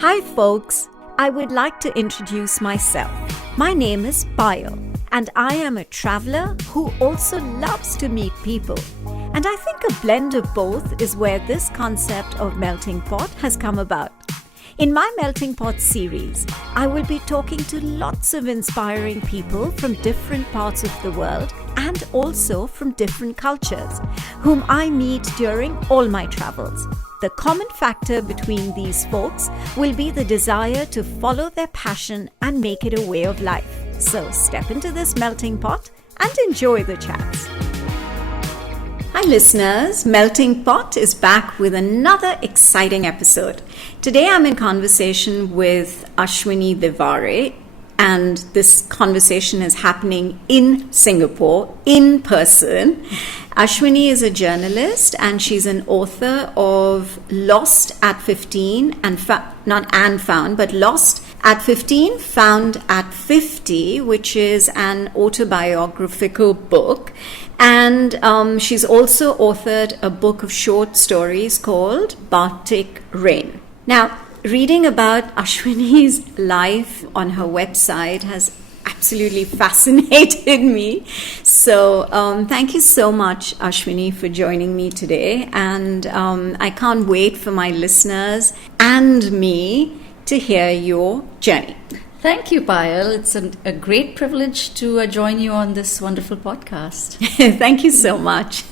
Hi folks, I would like to introduce myself. My name is Payal and I am a traveler who also loves to meet people. And I think a blend of both is where this concept of melting pot has come about. In my Melting Pot series, I will be talking to lots of inspiring people from different parts of the world and also from different cultures, whom I meet during all my travels. The common factor between these folks will be the desire to follow their passion and make it a way of life. So step into this melting pot and enjoy the chats. Hi listeners, Melting Pot is back with another exciting episode. Today I'm in conversation with Ashwini Devare, and this conversation is happening in Singapore, in person. Ashwini is a journalist and she's an author of Lost at 15 and Lost at 15, Found at 50, which is an autobiographical book. And she's also authored a book of short stories called Baltic Rain. Now, reading about Ashwini's life on her website has absolutely fascinated me. So thank you so much, Ashwini, for joining me today. And I can't wait for my listeners and me to hear your journey. Thank you, Payal. It's a great privilege to join you on this wonderful podcast. Thank you so much.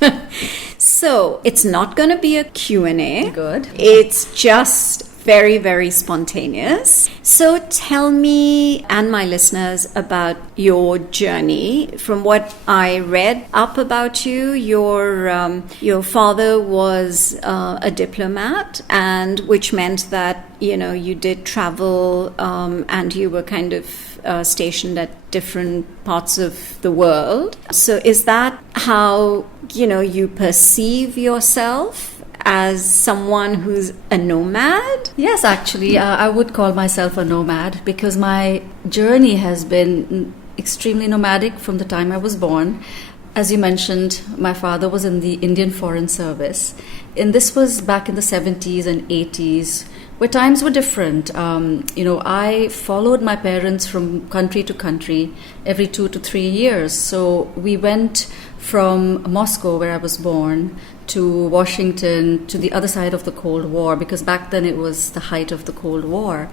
So it's not going to be a Q&A. Good. It's just very, very spontaneous. So tell me and my listeners about your journey. From what I read up about you, your father was a diplomat, and which meant that you did travel and you were kind of stationed at different parts of the world. So is that how you perceive yourself? As someone who's a nomad? Yes, actually, I would call myself a nomad because my journey has been extremely nomadic from the time I was born. As you mentioned, my father was in the Indian Foreign Service, and this was back in the 70s and 80s, where times were different. I followed my parents from country to country every 2 to 3 years. So we went from Moscow, where I was born, to Washington, to the other side of the Cold War, because back then it was the height of the Cold War.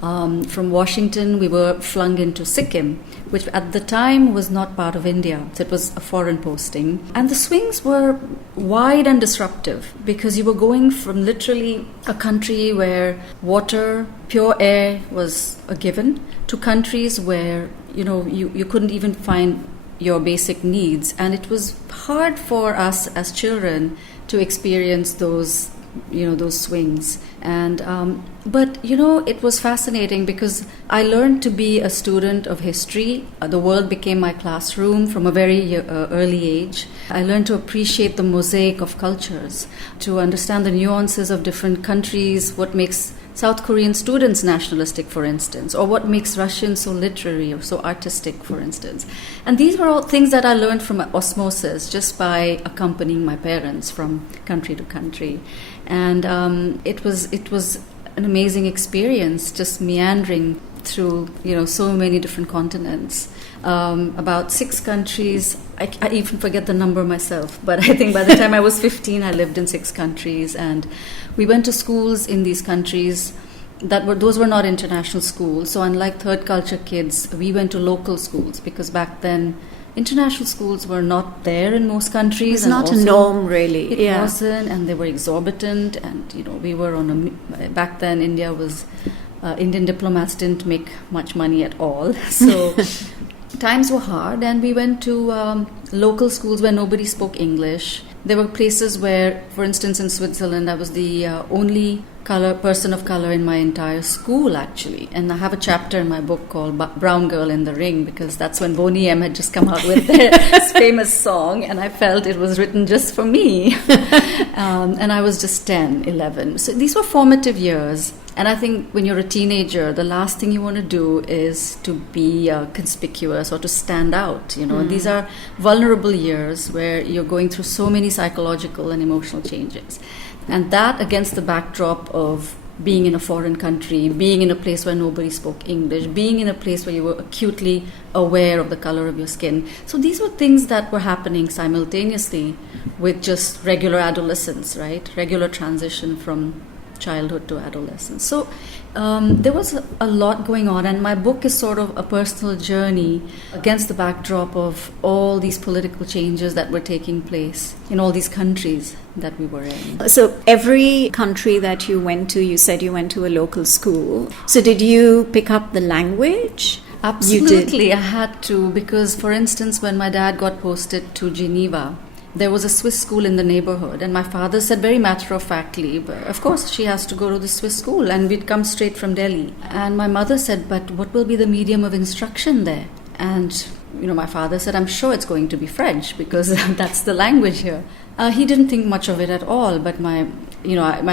From Washington, we were flung into Sikkim, which at the time was not part of India. So it was a foreign posting. And the swings were wide and disruptive because you were going from literally a country where water, pure air was a given, to countries where, you couldn't even find your basic needs. And it was hard for us as children to experience those swings. And but it was fascinating because I learned to be a student of history. The world became my classroom from a very early age. I learned to appreciate the mosaic of cultures, to understand the nuances of different countries, what makes South Korean students nationalistic, for instance, or what makes Russians so literary or so artistic, for instance. And these were all things that I learned from osmosis, just by accompanying my parents from country to country. And it was an amazing experience, just meandering through so many different continents. About 6 countries. I even forget the number myself, but I think by the time I was 15, I lived in 6 countries, and we went to schools in these countries those were not international schools. So unlike third culture kids, we went to local schools because back then international schools were not there in most countries. It's not a norm, really. It wasn't, and they were exorbitant. And we were back then Indian diplomats didn't make much money at all. So times were hard, and we went to local schools where nobody spoke English. There were places where, for instance, in Switzerland, I was the only person of color in my entire school, actually. And I have a chapter in my book called Brown Girl in the Ring, because that's when Boney M had just come out with their famous song, and I felt it was written just for me. And I was just 10, 11. So these were formative years. And I think when you're a teenager, the last thing you want to do is to be conspicuous or to stand out, And these are vulnerable years where you're going through so many psychological and emotional changes. And that against the backdrop of being in a foreign country, being in a place where nobody spoke English, being in a place where you were acutely aware of the color of your skin. So these were things that were happening simultaneously with just regular adolescence, right? Regular transition from childhood to adolescence. So there was a lot going on, and my book is sort of a personal journey against the backdrop of all these political changes that were taking place in all these countries that we were in. So every country that you went to, you said you went to a local school. So did you pick up the language? Absolutely, I had to, because for instance, when my dad got posted to Geneva, there was a Swiss school in the neighborhood, and my father said very matter-of-factly, of course she has to go to the Swiss school, and we'd come straight from Delhi. And my mother said, but what will be the medium of instruction there? And my father said, I'm sure it's going to be French, because that's the language here. He didn't think much of it at all, but my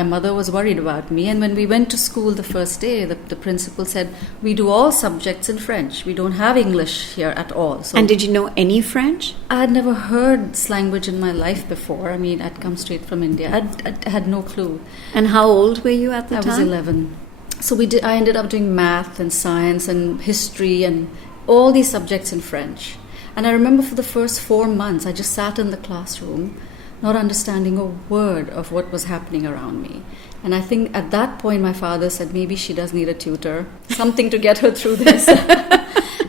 mother was worried about me. And when we went to school the first day, the principal said, we do all subjects in French. We don't have English here at all. So, and did you know any French? I had never heard this language in my life before. I mean, I'd come straight from India. I had no clue. And how old were you at the time? I was 11. So I ended up doing math and science and history and all these subjects in French. And I remember for the first 4 months, I just sat in the classroom, not understanding a word of what was happening around me. And I think at that point, my father said, maybe she does need a tutor, something to get her through this.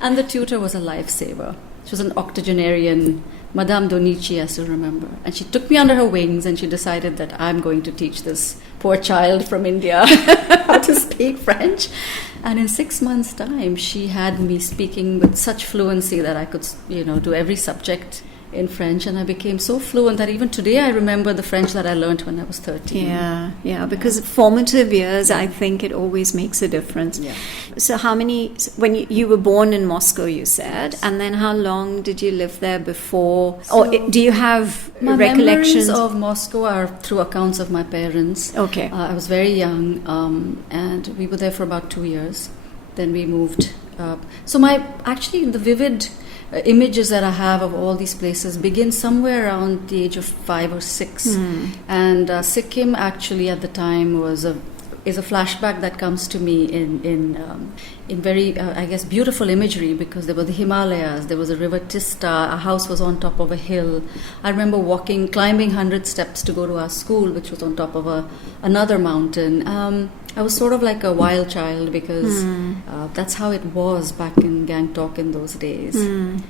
And the tutor was a lifesaver. She was an octogenarian, Madame Donici, I still remember. And she took me under her wings, and she decided that I'm going to teach this poor child from India how to speak French. And in 6 months' time, she had me speaking with such fluency that I could, do every subject in French, and I became so fluent that even today I remember the French that I learned when I was 13. Yeah, because formative years, I think it always makes a difference. Yeah. So when you were born in Moscow, you said, yes. And then how long did you live there before? Do you have recollections? My memories of Moscow are through accounts of my parents. Okay. I was very young, and we were there for about 2 years. Then we moved. So the vivid images that I have of all these places begin somewhere around the age of 5 or 6. And Sikkim actually at the time is a flashback that comes to me in very beautiful imagery, because there were the Himalayas, there was a river Tista, a house was on top of a hill. I remember climbing 100 steps to go to our school, which was on top of another mountain. I was sort of like a wild child, because that's how it was back in Gangtok in those days.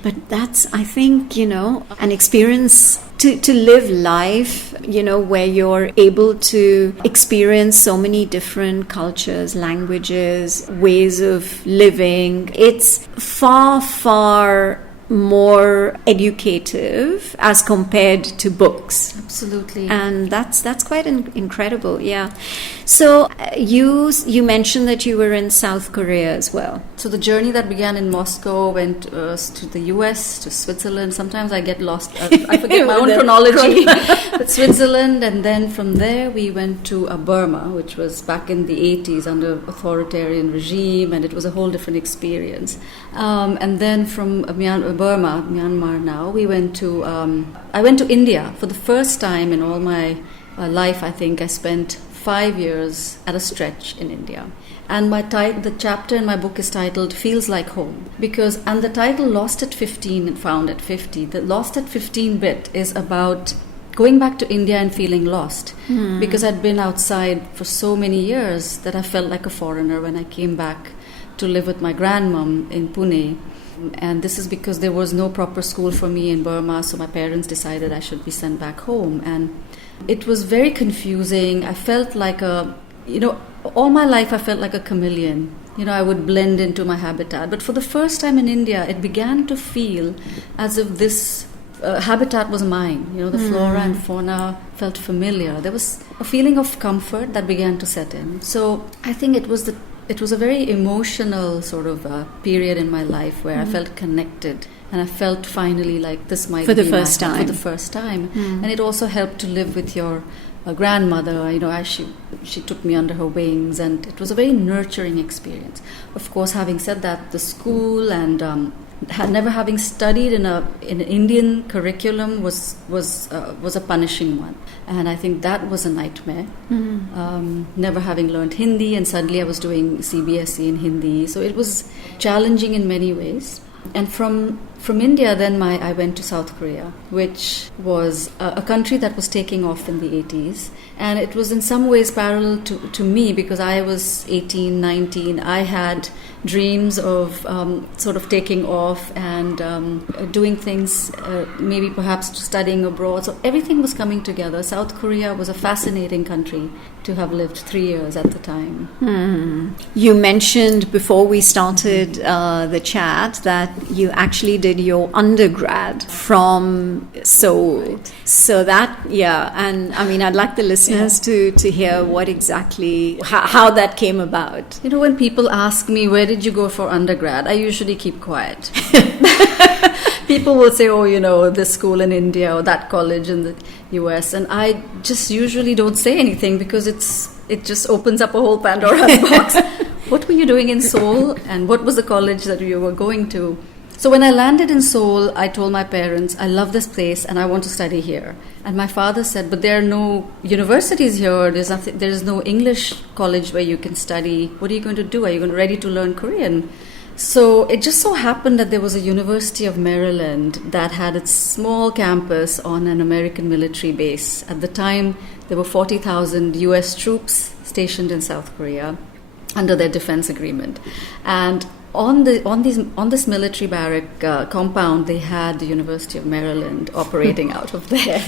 But that's, I think, an experience to live life, where you're able to experience so many different cultures, languages, ways of living. It's far, far more educative as compared to books. Absolutely. And that's quite incredible. Yeah. So you mentioned that you were in South Korea as well. So the journey that began in Moscow went to the US, to Switzerland. Sometimes I get lost. I forget my own chronology. But Switzerland, and then from there we went to Burma, which was back in the 80s under authoritarian regime, and it was a whole different experience. And then from Myanmar now, I went to India for the first time in all my life. I think I spent 5 years at a stretch in India. And the chapter in my book is titled Feels Like Home, and the title Lost at 15 and Found at 50, the Lost at 15 bit is about going back to India and feeling lost, because I'd been outside for so many years that I felt like a foreigner when I came back to live with my grandmom in Pune. And this is because there was no proper school for me in Burma, so my parents decided I should be sent back home. And it was very confusing. I felt like all my life I felt like a chameleon. I would blend into my habitat. But for the first time in India, it began to feel as if this habitat was mine. The flora and fauna felt familiar. There was a feeling of comfort that began to set in. So I think it was a very emotional sort of period in my life where I felt connected, and I felt finally like this might be for the first time. And it also helped to live with your grandmother. As she took me under her wings, and it was a very nurturing experience. Of course, having said that, the school and never having studied in an Indian curriculum was a punishing one, and I think that was a nightmare. Never having learned Hindi, and suddenly I was doing CBSE in Hindi, so it was challenging in many ways. And from India, then I went to South Korea, which was a country that was taking off in the 80s. And it was in some ways parallel to me, because I was 18, 19. I had dreams of sort of taking off and doing things, maybe perhaps studying abroad. So everything was coming together. South Korea was a fascinating country to have lived 3 years at the time. You mentioned before we started the chat that you actually did your undergrad from Seoul. Right. So that, and I mean, I'd like the listeners to hear what exactly, how that came about. You know, when people ask me, where did you go for undergrad? I usually keep quiet. People will say, oh, you know, this school in India or that college in the US. And I just usually don't say anything, because it just opens up a whole Pandora's box. What were you doing in Seoul? And what was the college that you were going to? So when I landed in Seoul, I told my parents, I love this place and I want to study here. And my father said, but there are no universities here. There is no English college where you can study. What are you going to do? Are you ready to learn Korean? So it just so happened that there was a University of Maryland that had its small campus on an American military base. At the time, there were 40,000 US troops stationed in South Korea under their defense agreement. And on this military barrack compound, they had the University of Maryland operating out of there.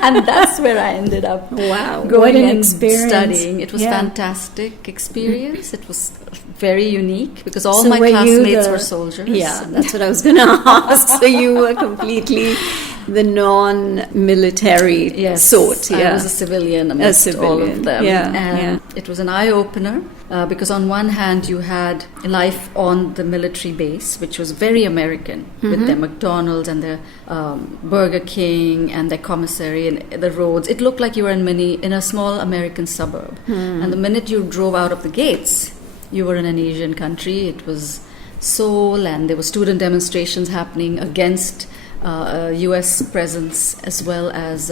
And that's where I ended up going and studying. It was a fantastic experience. It was very unique, because all my classmates were soldiers. Yeah, that's what I was going to ask. So you were completely the non-military sort. I was a civilian amongst all of them. And it was an eye-opener, because on one hand you had life on the military base, which was very American, with their McDonald's and their Burger King and their commissary and the roads. It looked like you were in a small American suburb. And the minute you drove out of the gates, you were in an Asian country. It was Seoul, and there were student demonstrations happening against U.S. presence as well as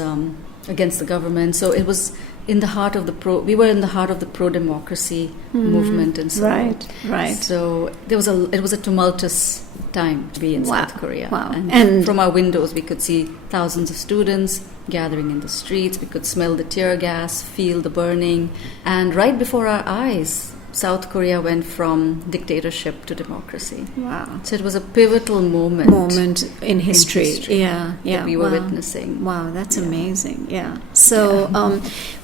against the government. So it was in the heart of we were in the heart of the pro-democracy movement and so on. Right. So it was a tumultuous time to be in South Korea. And from our windows we could see thousands of students gathering in the streets. We could smell the tear gas, feel the burning, and right before our eyes, South Korea went from dictatorship to democracy. Wow. So it was a pivotal moment in history. That we were witnessing. Wow, that's amazing. Yeah. So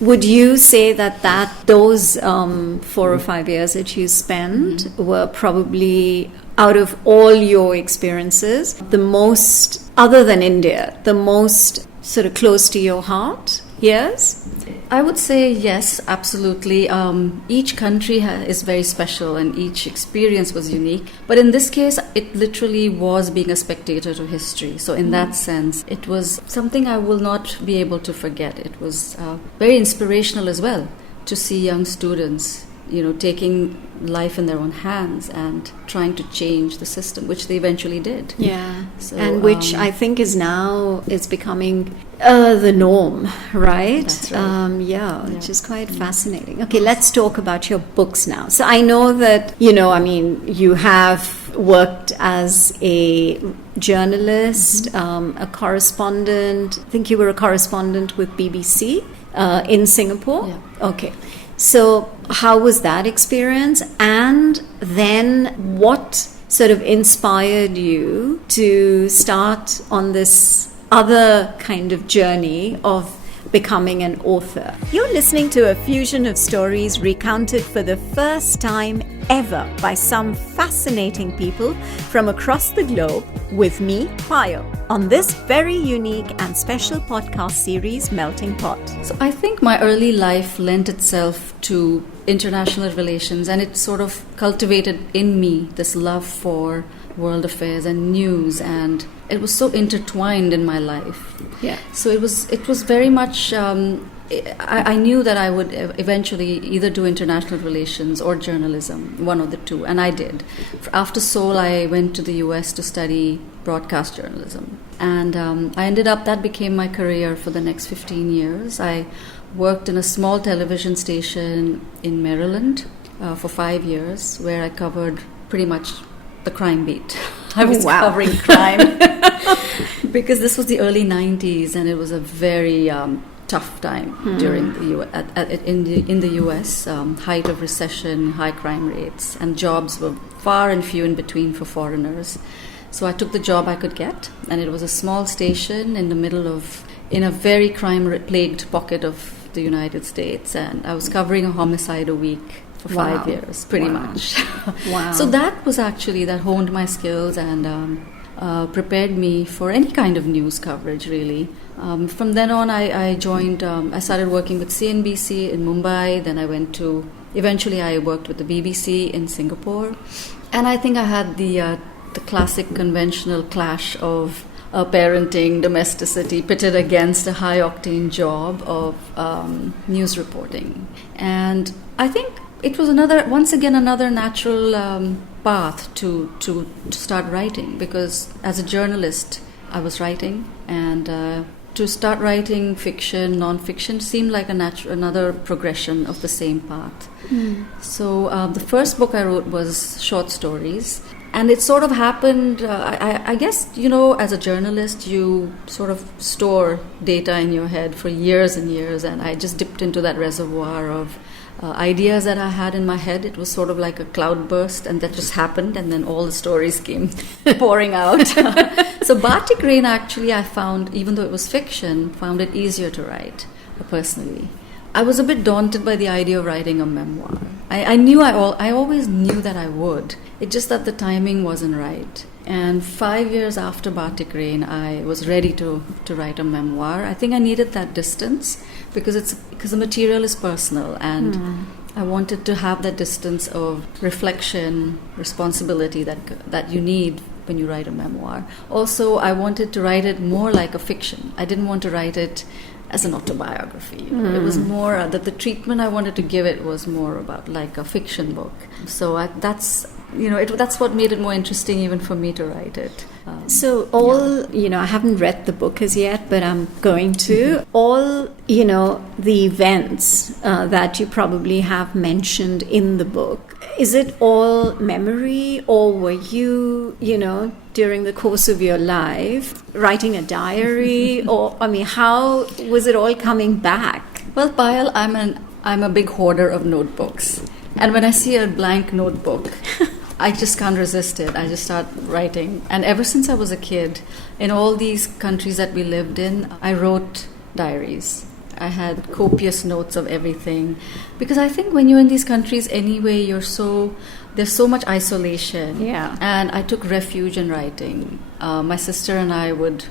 would you say that those 4 or 5 years that you spent were probably, out of all your experiences, the most, other than India, the most sort of close to your heart? Yes? I would say yes, absolutely. Each country is very special and each experience was unique. But in this case, it literally was being a spectator to history. So in that sense, it was something I will not be able to forget. It was very inspirational as well to see young students, taking life in their own hands and trying to change the system, which they eventually did. Yeah, so, and which I think is becoming the norm, right? That's right. Which is quite fascinating. Okay, let's talk about your books now. So I know that, you have worked as a journalist, a correspondent. I think you were a correspondent with BBC in Singapore. Yeah. Okay. So how was that experience? And then what sort of inspired you to start on this other kind of journey of becoming an author? You're listening to a fusion of stories recounted for the first time ever by some fascinating people from across the globe with me, Payal, on this very unique and special podcast series, Melting Pot. So I think my early life lent itself to international relations, and it sort of cultivated in me this love for world affairs and news, and it was so intertwined in my life. Yeah. So it was very much I knew that I would eventually either do international relations or journalism, one of the two, and I did. After Seoul, I went to the US to study broadcast journalism. And I ended up, that became my career for the next 15 years. I worked in a small television station in Maryland for 5 years, where I covered pretty much the crime beat. I was covering crime because this was the early 90s, and it was a very tough time during in the US, height of recession, high crime rates, and jobs were far and few in between for foreigners. So I took the job I could get, and it was a small station in a very crime-plagued pocket of the United States, and I was covering a homicide a week for 5 years, pretty much. Wow. So that honed my skills and prepared me for any kind of news coverage, really. From then on, I started working with CNBC in Mumbai, then eventually I worked with the BBC in Singapore, and I think I had the classic conventional clash of parenting, domesticity, pitted against a high-octane job of news reporting. And I think it was another natural path to start writing, because as a journalist, I was writing, and to start writing fiction, non-fiction seemed like another progression of the same path. So the first book I wrote was short stories. And it sort of happened, I guess, as a journalist, you sort of store data in your head for years and years, and I just dipped into that reservoir of ideas that I had in my head. It was sort of like a cloudburst, and that just happened, and then all the stories came pouring out. So Batik Rain, actually, I found, even though it was fiction, found it easier to write, personally. I was a bit daunted by the idea of writing a memoir. I always knew that I would. It's just that the timing wasn't right. And 5 years after Batik Rain, I was ready to write a memoir. I think I needed that distance because the material is personal, and I wanted to have that distance of reflection, responsibility that you need when you write a memoir. Also, I wanted to write it more like a fiction. I didn't want to write it as an autobiography. It was more that the treatment I wanted to give it was more about like a fiction book. So that's what made it more interesting even for me to write it. I haven't read the book as yet, but I'm going to. All, the events that you probably have mentioned in the book, is it all memory, or were you, during the course of your life writing a diary? Or, how was it all coming back? Well, Payal, I'm a big hoarder of notebooks. And when I see a blank notebook, I just can't resist it. I just start writing. And ever since I was a kid, in all these countries that we lived in, I wrote diaries. I had copious notes of everything. Because I think when you're in these countries anyway, there's so much isolation. Yeah. And I took refuge in writing. My sister and I would,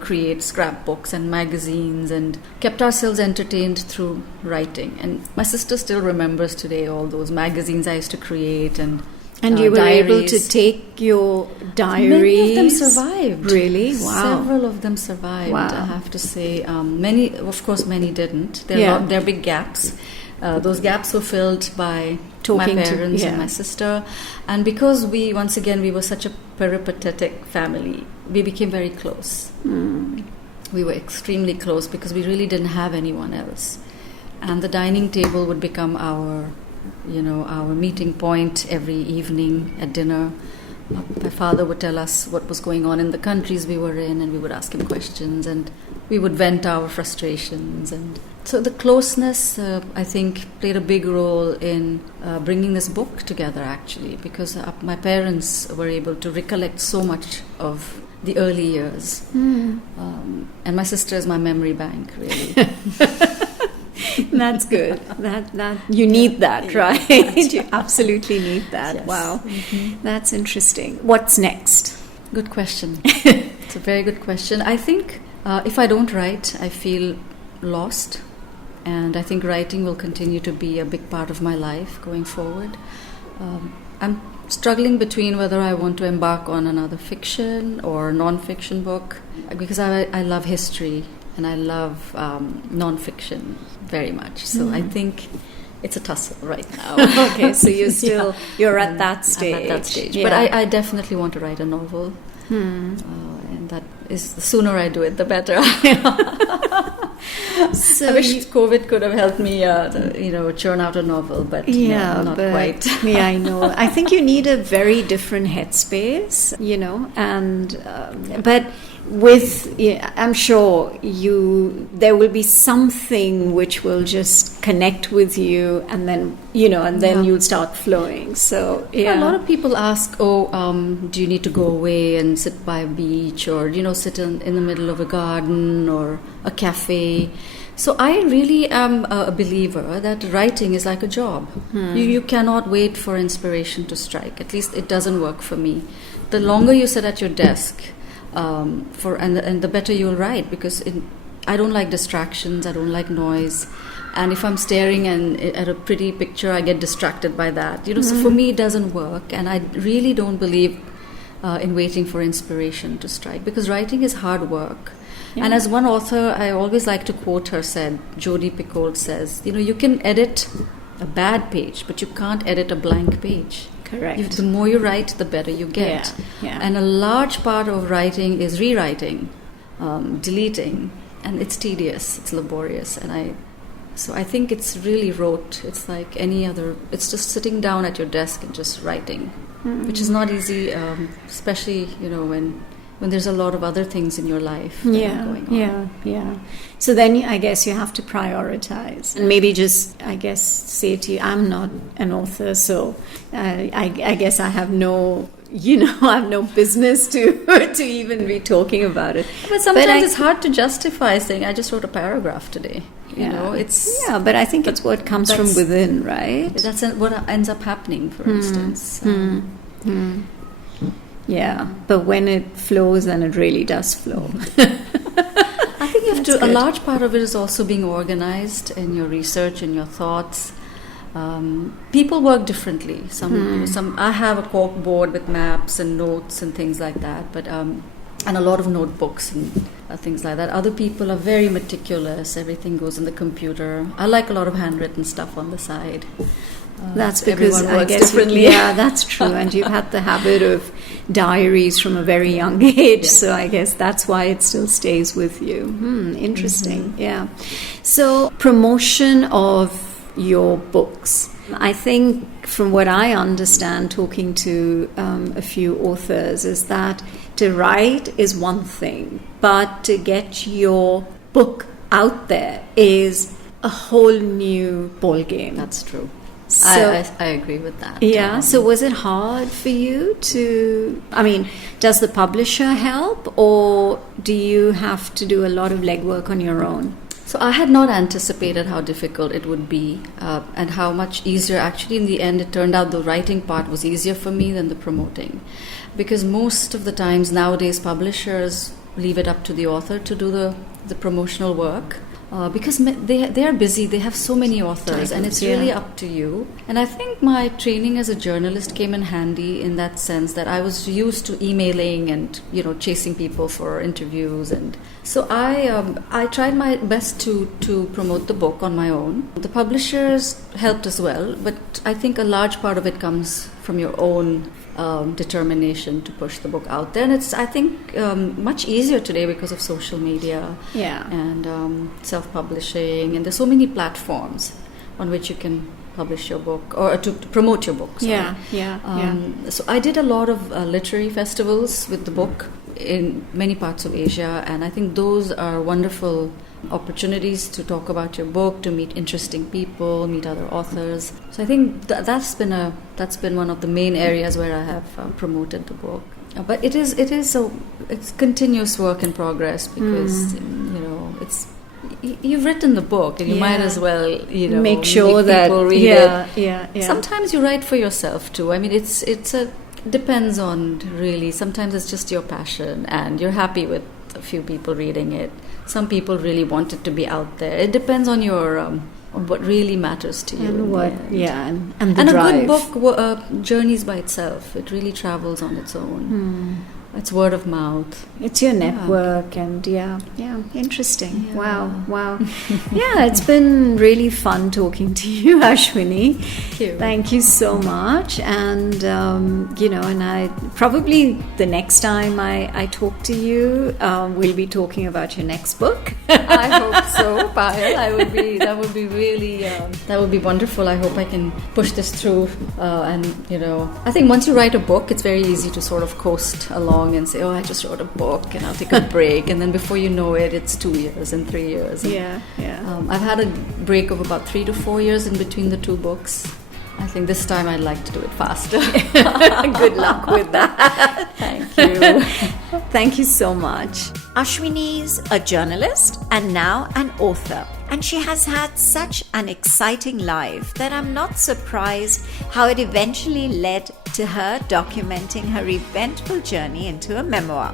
create scrapbooks and magazines and kept ourselves entertained through writing. And my sister still remembers today all those magazines I used to create and you were diaries. able to take your diaries? Many of them survived. Really? Wow. Several of them survived, wow. I have to say. Many didn't. There are big gaps. Those gaps were filled by Talking my parents to, and my sister. And because we were such a peripatetic family, we became very close. We were extremely close because we really didn't have anyone else. And the dining table would become our meeting point every evening at dinner. My father would tell us what was going on in the countries we were in, and we would ask him questions, and we would vent our frustrations. And so the closeness, I think, played a big role in bringing this book together, actually, because my parents were able to recollect so much of the early years. And my sister is my memory bank, really. That's good. That you need that, right? You absolutely need that. Yes. Wow. That's interesting. What's next? Good question. It's a very good question. I think if I don't write, I feel lost. And I think writing will continue to be a big part of my life going forward. I'm struggling between whether I want to embark on another fiction or non-fiction book, because I love history. and I love non-fiction very much. So I think it's a tussle right now. Okay, so you're at that stage. I'm at that stage. But I definitely want to write a novel. And that is, the sooner I do it, the better. So I wish COVID could have helped me, churn out a novel, but not quite. Yeah, I know. I think you need a very different headspace, and but I'm sure there will be something which will just connect with you, and then you'll start flowing. So a lot of people ask, do you need to go away and sit by a beach, or sit in the middle of a garden or a cafe? So I really am a believer that writing is like a job. You cannot wait for inspiration to strike. At least it doesn't work for me. The longer you sit at your desk, and the better you'll write, because I don't like distractions, I don't like noise, and if I'm staring at a pretty picture, I get distracted by that. So for me, it doesn't work, and I really don't believe in waiting for inspiration to strike, because writing is hard work. Yeah. And as one author I always like to quote her said, Jodi Picoult says, you can edit a bad page, but you can't edit a blank page. Correct. The more you write, the better you get. Yeah. And a large part of writing is rewriting, deleting, and it's tedious, it's laborious. So I think it's really rote. It's like any other. It's just sitting down at your desk and just writing, which is not easy, especially when there's a lot of other things in your life going on. Yeah. So then I guess you have to prioritize, and maybe just, I guess, say to you, I'm not an author, so I guess I have no business to even be talking about it. But sometimes it's hard to justify saying, I just wrote a paragraph today. But I think it's what comes from within, right? That's what ends up happening, for instance. Yeah, but when it flows, then it really does flow. I think you have to. A large part of it is also being organized in your research and your thoughts. People work differently. Some I have a cork board with maps and notes and things like that, but and a lot of notebooks and things like that. Other people are very meticulous. Everything goes in the computer. I like a lot of handwritten stuff on the side. That's because I guess that's true. And you've had the habit of diaries from a very young age, so I guess that's why it still stays with you. Interesting. Yeah. So promotion of your books. I think from what I understand, talking to a few authors, is that to write is one thing, but to get your book out there is a whole new ballgame. That's true. So, I agree with that. Yeah. So was it hard for you does the publisher help, or do you have to do a lot of legwork on your own? So I had not anticipated how difficult it would be, and how much easier. Actually, in the end, it turned out the writing part was easier for me than the promoting, because most of the times nowadays publishers leave it up to the author to do the promotional work. Because they are busy, they have so many authors, and it's really up to you. And I think my training as a journalist came in handy in that sense, that I was used to emailing and chasing people for interviews, and so I tried my best to promote the book on my own. The publishers helped as well, but I think a large part of it comes from your own determination to push the book out there. And it's, I think, much easier today because of social media and self-publishing, and there's so many platforms on which you can publish your book or to promote your book. So I did a lot of literary festivals with the book in many parts of Asia, and I think those are wonderful opportunities to talk about your book, to meet interesting people, meet other authors. So I think that's been one of the main areas where I have promoted the book. But it's continuous work in progress, because you've written the book, and you might as well make sure that people read it. Sometimes you write for yourself too. I mean, depends on, really. Sometimes it's just your passion, and you're happy with a few people reading it. Some people really want it to be out there. It depends on your on what really matters to you. And the drive. A good book journeys by itself. It really travels on its own. It's word of mouth. It's your network, and interesting. Yeah. Wow. Yeah, it's been really fun talking to you, Ashwini. Thank you so much. And and I probably the next time I talk to you, we'll be talking about your next book. I hope so, Payal. That would be wonderful. I hope I can push this through. I think once you write a book, it's very easy to sort of coast along and say, oh, I just wrote a book and I'll take a break. And then before you know it, it's 2 years and 3 years. And, I've had a break of about 3 to 4 years in between the 2 books. I think this time I'd like to do it faster. Good luck with that. Thank you. Thank you so much. Ashwini's a journalist and now an author. And she has had such an exciting life that I'm not surprised how it eventually led to her documenting her eventful journey into a memoir.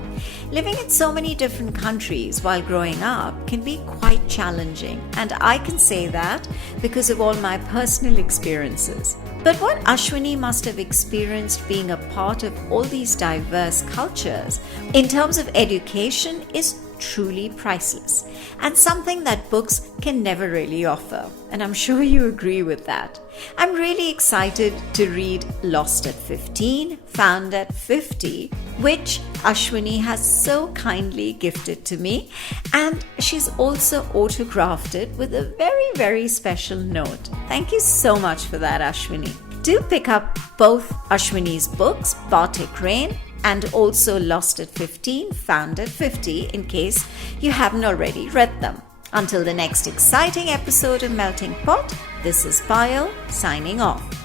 Living in so many different countries while growing up can be quite challenging, and I can say that because of all my personal experiences. But what Ashwini must have experienced being a part of all these diverse cultures in terms of education is truly priceless, and something that books can never really offer. And I'm sure you agree with that. I'm really excited to read Lost at 15, Found at 50, which Ashwini has so kindly gifted to me, and she's also autographed it with a very, very special note. Thank you so much for that, Ashwini. Do pick up both Ashwini's books, Bartik Rain, and also Lost at 15, Found at 50, in case you haven't already read them. Until the next exciting episode of Melting Pot, this is Payal signing off.